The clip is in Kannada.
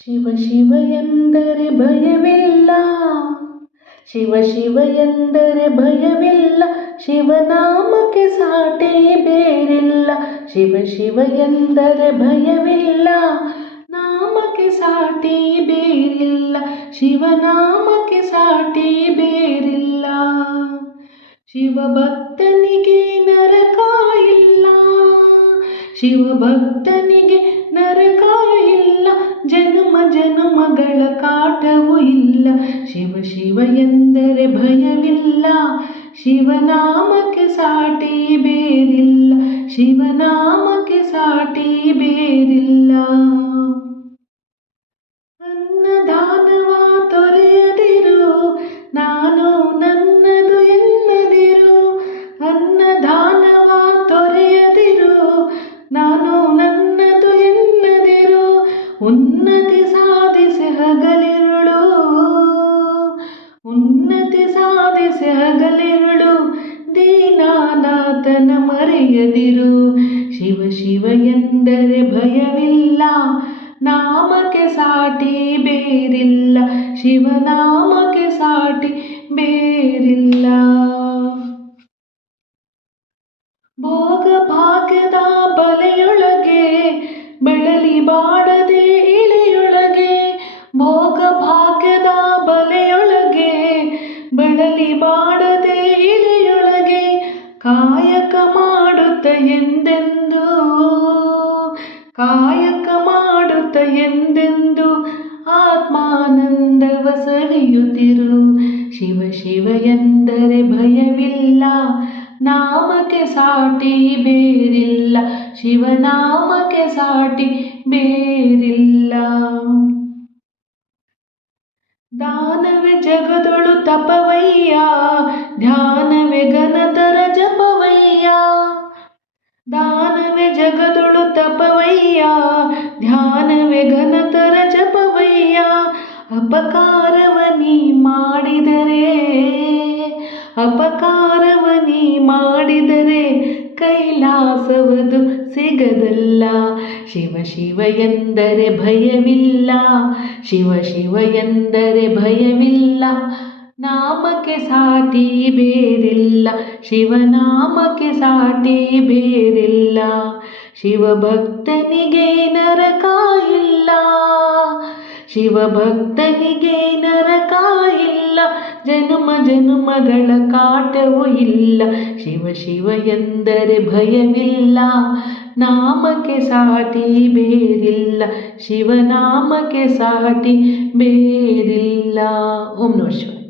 ಶಿವ ಶಿವ ಎಂದರೆ ಭಯವಿಲ್ಲ, ಶಿವ ಶಿವ ಎಂದರೆ ಭಯವಿಲ್ಲ, ಶಿವನಾಮಕ್ಕೆ ಸಾಟಿ ಬೇರಿಲ್ಲ. ಶಿವ ಶಿವ ಎಂದರೆ ಭಯವಿಲ್ಲ, ನಾಮಕ್ಕೆ ಸಾಟಿ ಬೇರಿಲ್ಲ, ಶಿವನಾಮಕ್ಕೆ ಸಾಟಿ ಬೇರಿಲ್ಲ. ಶಿವಭಕ್ತನಿಗೆ ನರಕ ಇಲ್ಲ, ಶಿವಭಕ್ತನಿಗೆ ನರಕ ಇಲ್ಲ, ಜನ್ಮ ಜನ್ಮಗಳ ಕಾಟವೂ ಇಲ್ಲ. ಶಿವ ಶಿವ ಎಂದರೆ ಭಯವಿಲ್ಲ, ಶಿವನಾಮಕ್ಕೆ ಸಾಟಿ ಬೇರಿಲ್ಲ, ಶಿವನಾಮಕ್ಕೆ ಸಾಟಿ ಬೇರಿಲ್ಲ. ಅನ್ನದಾನವ ತೊರೆಯದಿರು, ನಾನು ನನ್ನದು ಎನ್ನದಿರು. ಅನ್ನದಾನವ ತೊರೆಯದಿರು, ನಾನು ನನ್ನದು ಎನ್ನದಿರು. ಉನ್ನತಿ ಸಾಧಿಸಿ ಹಗಲಿರುಳು, ಉನ್ನತಿ ಸಾಧಿಸಿ ಹಗಲಿರುಳು, ದೀನಾನಾಥನ ಮರೆಯದಿರು. ಶಿವ ಶಿವ ಎಂದರೆ ಭಯವಿಲ್ಲ, ನಾಮಕ್ಕೆ ಸಾಟಿ ಬೇರಿಲ್ಲ, ಶಿವನಾಮಕ್ಕೆ ಸಾಟಿ ಬೇರಿಲ್ಲ. ಭೋಗ ಭಾಗ್ಯದ ಬಲೆಯೊಳಗೆ ಬೆಳಲಿ ಬಾಡದೆ ಇಳೆಯೊಳಗೆ, ಭೋಗ ಭಾಗ್ಯದ ಬಲೆಯೊಳಗೆ ಬೆಳಲಿ ಬಾಡದೆ ಇಳೆಯೊಳಗೆ, ಕಾಯಕ ಮಾಡುತ್ತ ಎಂದೆಂದು, ಕಾಯಕ ಮಾಡುತ್ತ ಎಂದೆಂದು, ಆತ್ಮಾನಂದವ ಸವಿಯುತ್ತಿರು. ಶಿವ ಶಿವ ಎಂದರೆ ಭಯವಿಲ್ಲ, ನಾಮಕ್ಕೆ ಸಾಟಿ ಬೇರಿಲ್ಲ, ಶಿವನಾಮಕ್ಕೆ ಸಾಟಿ ಬೇರಿಲ್ಲ. ದಾನವೇ ಜಗದೊಳು ತಪವಯ್ಯ, ಧ್ಯಾನವೇ ಘನತರ ಜಪವಯ್ಯ. ದಾನವೇ ಜಗದೊಳು ತಪವಯ್ಯ, ಧ್ಯಾನವೇ ಘನತರ ಜಪವಯ್ಯ. ಅಪಕಾರವ ನೀ ಮಾಡಿದರೆ, ಅಪಕಾರವ ನೀ ಮಾಡಿದರೆ, ಕೈಲಾಸವದು ಸಿಗದಲ್ಲ. ಶಿವ ಶಿವ ಎಂದರೆ ಭಯವಿಲ್ಲ, ಶಿವ ಶಿವ ಎಂದರೆ ಭಯವಿಲ್ಲ, ನಾಮಕ್ಕೆ ಸಾಟಿ ಬೇರಿಲ್ಲ, ಶಿವನಾಮಕ್ಕೆ ಸಾಟಿ ಬೇರಿಲ್ಲ. ಶಿವಭಕ್ತನಿಗೆ ನರಕ ಇಲ್ಲ, ಶಿವಭಕ್ತನಿಗೆ ನರಕ ಇಲ್ಲ, ಜನ್ಮ ಜನ್ಮಗಳ ಕಾಟವೂ ಇಲ್ಲ. ಶಿವ ಶಿವ ಎಂದರೆ ಭಯವಿಲ್ಲ, ನಾಮಕ್ಕೆ ಸಾಟಿ ಬೇರಿಲ್ಲ, ಶಿವನಾಮಕ್ಕೆ ಸಾಟಿ ಬೇರಿಲ್ಲ. ಓಂ ನಮಃ ಶಿವಾಯ.